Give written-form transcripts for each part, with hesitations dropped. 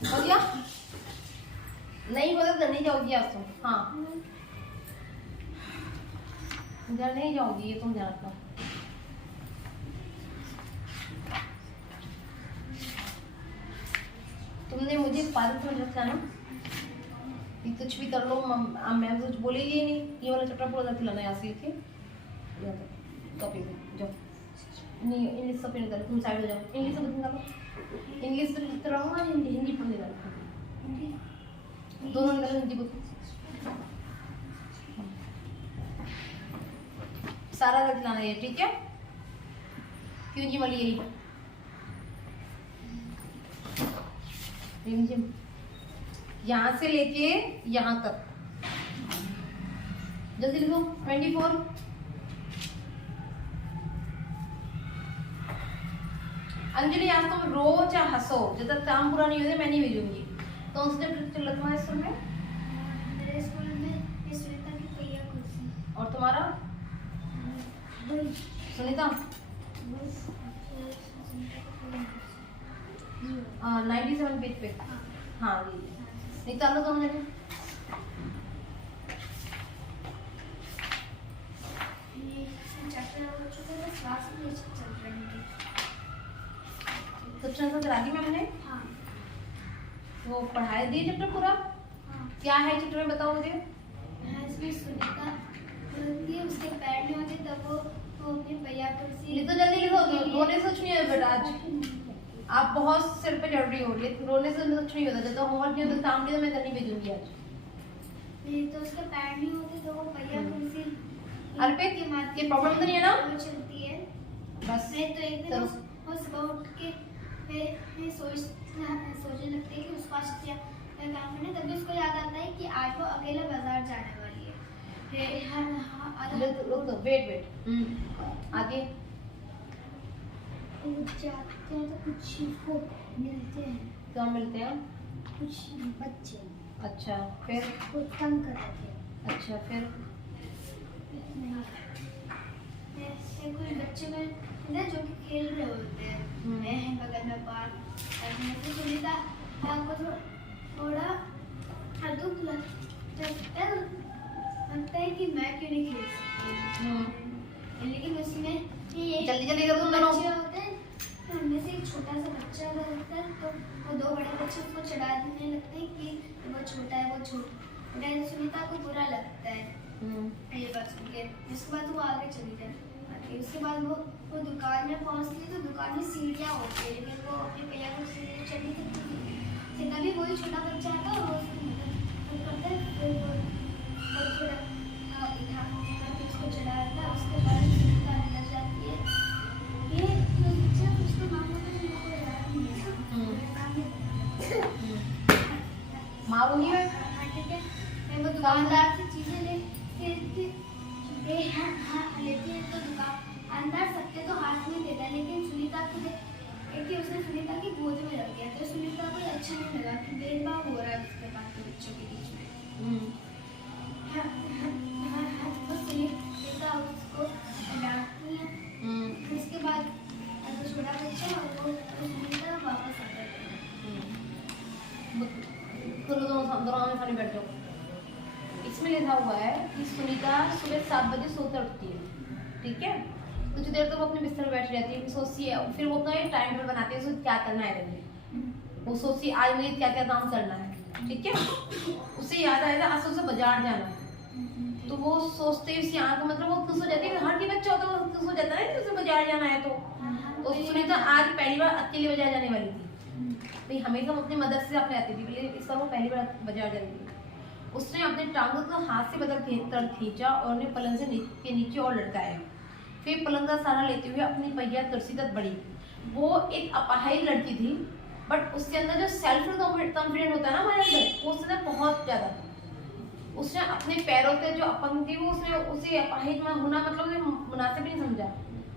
हो गया? नहीं होगा तो नहीं जाओगी आज तुम। हाँ इधर नहीं जाओगी, ये तुम ध्यान रखना। तुमने मुझे पागल समझ रखा ना कि कुछ भी कर लो, मैम कुछ बोलेगी ही नहीं। ये वाला चैप्टर पूरा करके लाना है यहाँ से, ठीक है? कॉपी पे जाओ। नहीं इंग्लिश कॉपी नहीं कर, तुम साइड हो जाओ। इंग्लिश से निकालो, इंग्लिश से कराऊंगा, हिंदी हिंदी पढ़ निकालो, दोनों निकालो। हिंदी बुक सारा करके लाना है, ठीक है? क्यों जी वाली यही रिमझिम यहाँ से लेके यहाँ तक जल्दी लिखो। 24 अंजलि आज तुम रो चाहे हंसो, जब तक काम पूरा नहीं होता मैं नहीं भेजूंगी। कौन सा चैप्टर तुम्हारे स्कूल में? मेरे स्कूल में सुनीता की पहिया कुर्सी। और तुम्हारा? सुनीता 97 पेज पे। हाँ निकालो तुम जरा। तो ट्रांसफर करा दी मैंने। हाँ। वो पढ़ाई दी चैप्टर पूरा? हाँ। क्या है चैप्टर में बताओ मुझे। इसमें सुनीता बोलती है उसके पैर नहीं होते तब वो अपनी पहिया कुर्सी। लिखो जल्दी लिखो, रोने से कुछ नहीं है बेटा। आज आप बहुत सिर पे चढ़ रही हो, रोने से कुछ नहीं होता। जब तक होमवर्क नहीं होता काम नहीं तो मैं करनी भेजूंगी आज। नहीं तो उसके पैर नहीं होते तो वो पहिया कुर्सी अर्पित ये प्रॉब्लम तो नहीं है ना? वो चलती है बस नहीं तो एक दिन वो सुबह उठ के मैं सोचने लगती है कि उसको आज क्या काम करना है। तभी उसको याद आता है कि आज वो अकेला बाजार जाने वाली है। वेट आगे जाते हैं तो कुछ को मिलते हैं। क्या मिलते हैं? कुछ बच्चे। अच्छा फिर? को तंग करते हैं। अच्छा फिर? ऐसे कोई बच्चे में ना जो कि खेल रहे होते हैं, मैं है बगल में पार्क। तो सुनीता को थोड़ा दुख लगता है कि मैं क्यों नहीं खेल सकती। लेकिन उसमें ये जल्दी जल्दी कर तुम दोनों। बच्चे होते हैं, उनमें से एक छोटा सा बच्चा रहता है तो वो दो बड़े बच्चे उसको चढ़ा देने लगते हैं कि वो छोटा है, वो छोटा है। सुनीता को बुरा लगता है ये बात सुन के। उसके बाद वो आगे चली जाती। उसके बाद वो दुकान में पहुंचती है तो दुकान में सीढ़ियाँ होती है, लेकिन वो अपनी भैया को सीढ़ी चढ़ी थी। तभी वही छोटा बच्चा आता है और वो उसकी मदद करता है। फिर वो थोड़ा उठा कर उसको चढ़ाता है। उसके बाद सुनीता अंदर जाती है। ये बच्चा उसको नाम को याद नहीं है। मारूंगी मैं। ठीक है। वो दुकानदार से चीजें लेती है तो दुकानदार सबके तो हाथ में देता है, लेकिन सुनीता को उसने सुनीता की गोद में रख दिया। तो सुनीता को अच्छा नहीं लगा कि भेदभाव हो रहा है उसके पास के बच्चों के बीच में। तो सुनीता उसको डांटती है। उसके बाद तो छोटा बच्चा और वो सुनीता वापस आ जाता है। दोनों में बैठ जाओ। इसमें लिखा हुआ है कि सुनीता सुबह 7 बजे सोकर उठती है, ठीक है? कुछ देर तक वो अपने बिस्तर में बैठ जाती है, सोचती है। फिर वो अपना एक टाइम टेबल बनाती है, उसको क्या करना है करने। वो सोचती है आज मुझे क्या क्या काम करना है, ठीक है? उसे याद आया था आज उसे बाजार जाना है, तो वो सोचते ही उसकी आँख मतलब वो खुश हो जाती है। हर की बच्चा होता है वो खुश हो जाता है कि उसे बाजार जाना है। तो सुनीता आज पहली बार अकेले बाजार जाने वाली थी। भाई हमेशा हम अपनी मदद से अपने आती थी, इस बार वो पहली बार बाजार जा रही थी। उसने अपने टांगों को हाथ से बदल खींचा और उन्हें पलंग से के नीचे और लटकाया। फिर पलंग का सहारा लेते हुए अपनी पहिया कुर्सी तक बढ़ी। वो एक अपाहिज लड़की थी, बट उसके अंदर जो सेल्फ कॉन्फिडेंट होता है ना हमारे अंदर, वो उससे बहुत ज्यादा था। उसने अपने पैरों से जो अपन थी वो उसने उसे अपाहिज में होना मतलब मुनासिब नहीं समझा।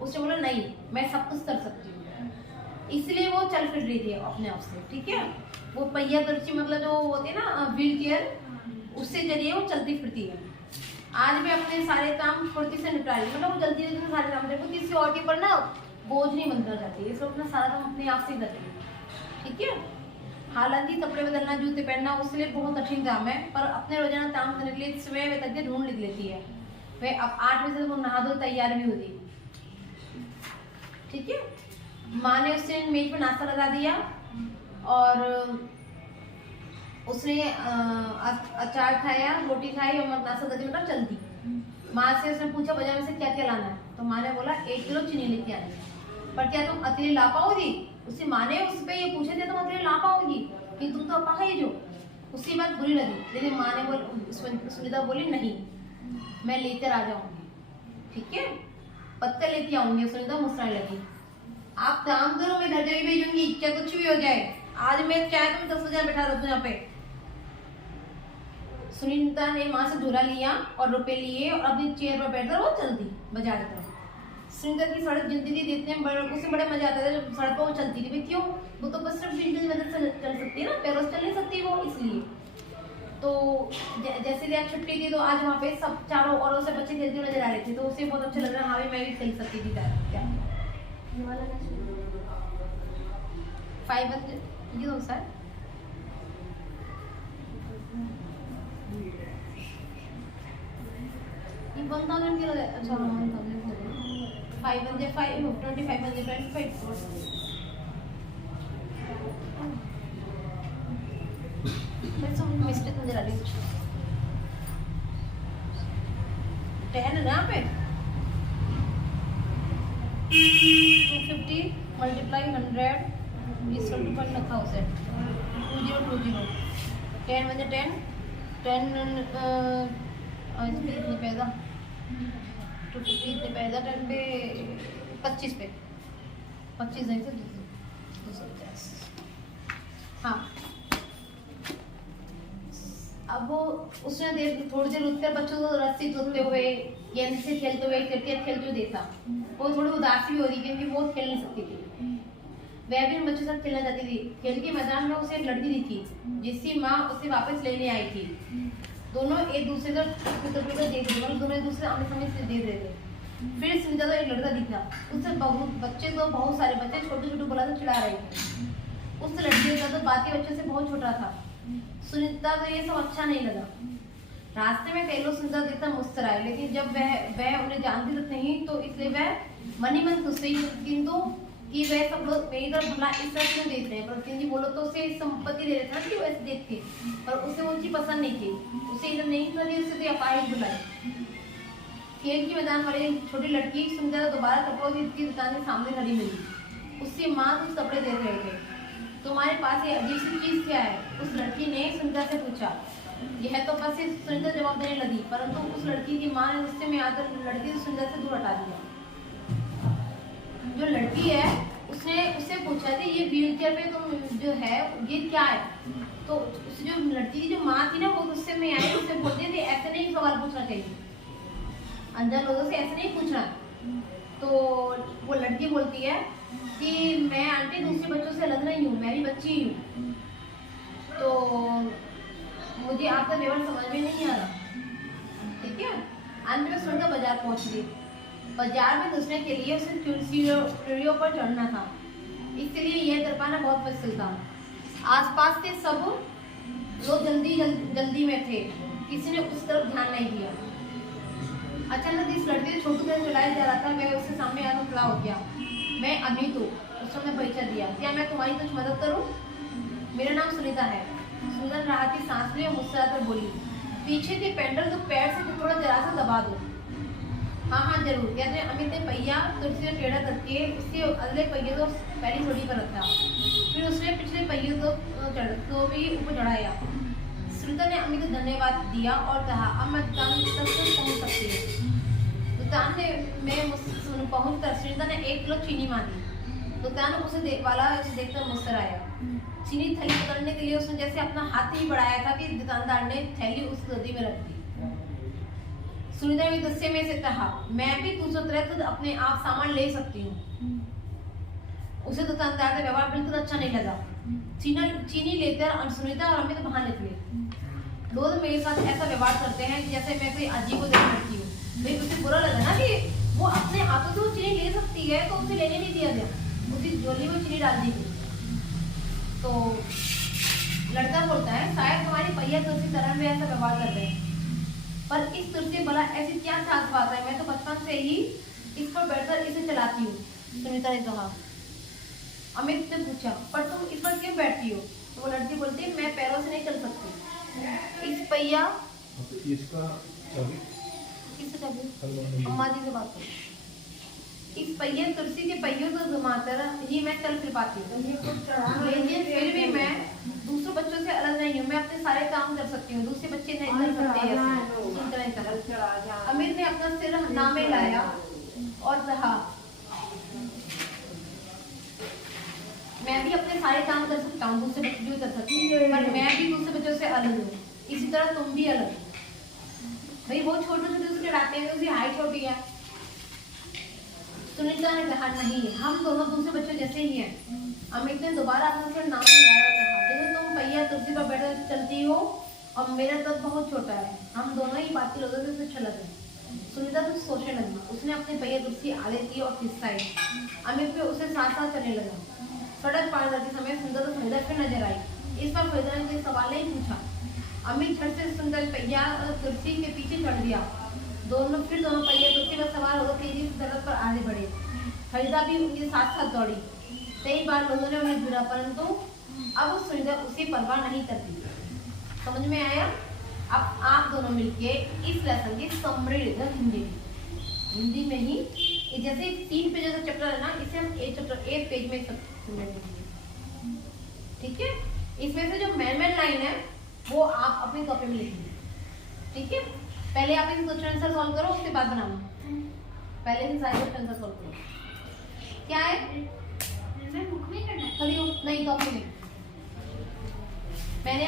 उसने बोला नहीं मैं सब कुछ कर सकती हूँ, इसलिए वो चल फिर रही थी अपने आप से, ठीक है? वो पहिया कुर्सी मतलब जो होती है ना व्हील चेयर, उससे जरिए वो चलती फिरती है। आज भी अपने सारे काम फुर्ती से निपटा रही है, मतलब वो जल्दी जल्दी सारे काम करती है, किसी और के ऊपर ना बोझ नहीं बनना चाहती है, इसलिए अपना सारा काम अपने आप से करती है, ठीक है? हालांकि कपड़े बदलना, जूते पहनना उसके लिए बहुत कठिन काम है, पर अपने रोजाना काम करने के लिए सुबह वे तक ढूंढ लिख लेती है। वे अब 8 बजे से वो नहा धो तैयार भी होती। ठीक है। माँ ने उससे मेज पर नाश्ता लगा दिया और उसने अचार खाया, रोटी खाई और नाश्ता करके मतलब चल दी। माँ से उसने पूछा बाजार में से क्या क्या लाना है, तो माँ ने बोला 1 किलो चीनी लेके आनी है। पर क्या तुम अकेले ला पाओगी? उससे माँ ने उस पे ये पूछे थे तुम अकेले ला पाओगी कि तुम तो अपा है जो। उसकी बात बुरी लगी, लेकिन माँ ने सुनीता बोली नहीं, मैं लेकर आ जाऊंगी। ठीक है, पत्ते लेके आऊंगी। सुनीता मुस्कुराने लगी। आप काम करो, मैं घर जाके भेजूंगी, क्या कुछ भी हो जाए। आज मैं चाहे तुम 10,000 बैठा रखो यहाँ पे। सुनीता ने माँ से झोला लिया और रुपए लिए और अपनी चेयर पर बैठकर वो चलती बाजार की तरफ। सुनीता की सड़क जिंदगी देखने में उससे बड़े मजा आता था जब सड़क पर वो चलती थी। क्यों? वो तो बस सिर्फ व्हील की मदद से चल सकती है ना, पैरों से चल नहीं सकती वो, इसलिए। तो जैसे आज छुट्टी थी तो आज वहाँ पे सब चारों ओरों से बच्चे खेलते हुए नजर आ रहे थे, तो उसे बहुत अच्छा लग रहा है। हाँ भी मैं भी खेल सकती थी। क्या 500 ये कौन सा है? ये 1000 की लगा। अच्छा 500 2525 मिस्टेक नजर आ रही है। 10 है ना यहाँ पे। 250 मल्टीप्लाई 100 इस पर रखा उसे 2020 10 बजे 10 इतने पैदा 250 इतने पैदा 10 पे 25 पे 25 नहीं से 250। हाँ, अब वो उसने थोड़ी देर उठकर बच्चों को रस्सी कूदते हुए, गेंद से खेलते हुए, क्रिकेट खेलते हुए देखा। वो थोड़ी उदासी भी हो रही क्योंकि वो खेल नहीं सकती थी। वह भी उन बच्चों के साथ खेलना चाहती थी। खेल के मैदान में उसे एक लड़की दिखी जिसकी माँ उसे वापस लेने आई थी। दोनों एक दूसरे को देख रहे थे, मतलब दोनों एक दूसरे आमने सामने से देख रहे थे। फिर सुनीता को एक लड़का दिखा। उससे बहुत सारे बच्चे छोटे छोटे बुला कर चिढ़ा रहे थे। उस लड़की का तो बाकी बच्चों से बहुत छोटा था। सुनीता को ये सब अच्छा नहीं लगा। रास्ते में कई लोग सुनीता देखकर मुस्कुराए, लेकिन जब वह उन्हें जानती तक नहीं, तो इसलिए वह मन ही मन खुश थी। किंतु कि वह सब लोग मेरी तरफ भला इस तरह क्यों देख रहे हैं, पर किंतु बोलो तो उसे संपत्ति दे रहे थे ना कि वैसे देखते, पर उसे वो चीज पसंद नहीं थी। उसे इधर नहीं था, उसे तो अपाहिज बुलाए। खेल के मैदान वाली छोटी लड़की सुनीता दोबारा कपड़ों की दुकान के सामने खड़ी मिली। उससे माँ कुछ कपड़े देख रहे थे। तुम्हारे पास ये अजीब सी चीज क्या है? उस लड़की ने सुनीता से पूछा। यह तो बस सुनीता जवाब देने लगी, परंतु उस लड़की की माँ ने गुस्से में आकर लड़की को सुनीता से दूर हटा दिया। जो लड़की है उससे पूछा कि ये व्हील चेयर पे तुम जो है ये क्या है? तो उस जो लड़की की जो माँ थी ना, वो गुस्से में आई, उससे बोलती थी ऐसे नहीं सवाल पूछना चाहिए, अनजान लोगों से ऐसे नहीं पूछना। तो वो लड़की बोलती है कि मैं आंटी दूसरे बच्चों से अलग नहीं हूँ, मैं भी बच्ची ही हूँ, तो मुझे आपका व्यवहार समझ में नहीं आ रहा। ठीक है। अंत में सुनीता बाजार पहुंच गई। बाजार में घुसने के लिए उसे सीढ़ियों पर चढ़ना था, इसलिए यह दरपाना बहुत मुश्किल था। आसपास के सब लोग जल्दी में थे, किसी ने उस तरफ ध्यान नहीं दिया। अचानक इस लड़के को छोटू से चलाया जा रहा था, मैं उसके सामने आकर खड़ा हो गया। मैं अमित हूँ, उसने परिचय दिया। क्या मैं तुम्हारी कुछ मदद करूँ? मेरा नाम सुनीता है। सुनीता राहत की सांस ली और मुस्कुराकर बोली, पीछे के पेंडल को पैर से थोड़ा जरा सा दबा दो। हाँ हाँ जरूर। कहते अमित ने पहिया कुर्सी से टेढ़ा करके उसके अगले पहिए को पहली छोड़ी पर रखा, फिर उसने पिछले पहिए को भी ऊपर चढ़ाया। सुनीता ने अमित को धन्यवाद दिया और कहा, अब मैं दुकान तक पहुँच सकती हूँ। दुकान में पहुँच कर सुनीता ने 1 किलो चीनी मांगी। दुकान उसे देखकर मुस्कुराया। चीनी थैली पकड़ने के लिए उसने जैसे अपना हाथ ही बढ़ाया था कि दुकानदार ने थैली उस गद्दी में रख दी। सुनीता ने गुस्से में से कहा, मैं भी 200 तरह अपने आप सामान ले सकती हूँ। उसे दुकानदार का व्यवहार बिल्कुल अच्छा नहीं लगा। चीनी लेकर सुनीता और अमित बाहर निकले। लोग मेरे साथ ऐसा व्यवहार करते हैं कि जैसे मैं कोई अजीब को देख रही हूँ। भाई उसे बुरा लगा ना कि वो अपने हाथों से वो चीनी ले सकती है, तो उसे लेने नहीं दिया गया, उसी झोली में चीनी डाल दी गई। तो लड़का बोलता है शायद तुम्हारी पहिया तुलसी तरह में ऐसा व्यवहार कर रहे हैं, पर इस तुलसी भला ऐसी क्या खास बात है, मैं तो बचपन से ही इस पर बैठकर इसे चलाती हूँ। सुनीता ने कहा। अमित ने पूछा पर तुम इस पर क्यों बैठती हो? तो वो लड़की बोलती है मैं पैरों से नहीं चल सकती। इस पहिया इसका अम्मा जी से बात करो। इस पहिए तुलसी के पहियों को घुमाकर ही मैं चल फिर पाती हूँ, लेकिन फिर भी मैं दूसरे बच्चों से अलग नहीं हूँ। मैं अपने सारे काम कर सकती हूँ, दूसरे बच्चे नहीं कर सकते ऐसे। अमित ने अपना सिर नामे लाया और कहा मैं भी अपने सारे काम कर सकता हूँ, दूसरे बच्चे भी कर सकते हैं, पर मैं भी दूसरे बच्चों से अलग हूँ, इसी तरह तुम भी अलग। भाई वो छोटे छोटे उसके डांटे हैं, उसकी हाइट छोटी है। सुनीता ने कहा नहीं, हम दोनों दूसरे बच्चों जैसे ही हैं। अमित ने दोबारा अपना सिर नाम लगाया और कहा देखो तुम पहिया तुलसी पर बैठकर चलती हो और मेरा कद बहुत छोटा है, हम दोनों ही बाकी लोगों से कुछ अलग हैं। सुनीता कुछ सोचने लगी, उसने अपनी पहिया तुलसी आगे की और खिसकाई। अमित भी उसे साथ साथ चलने लगा। सड़क पार करते समय सुंदर तो फरीदा फिर नजर आई। इस पर फरीदा ने कोई सवाल नहीं पूछा। अमित झट से सुंदर पहिया तुलसी के पीछे चढ़ दिया। दोनों पहिया तुलसी पर सवार होकर तेजी से सड़क पर आगे बढ़े। फरीदा भी उनके साथ साथ दौड़ी। कई बार लोगों ने उन्हें घूरा, परंतु अब सुनीता उसे परवाह नहीं करती। समझ में आया? अब आप दोनों मिलके इस लेसन की समरी हिंदी में ही जैसे 3 पेज का चैप्टर है ना, इसे हम एक पेज में सब ठीक है। इसमें से जो मेन लाइन है वो आप अपनी कॉपी में लिखिए, ठीक है। पहले आप इस क्वेश्चन आंसर सॉल्व करो, उसके बाद बनाना। पहले से सारे क्वेश्चन आंसर सॉल्व करो। क्या है? मैं बुक में करना है। नहीं कॉपी में। मैंने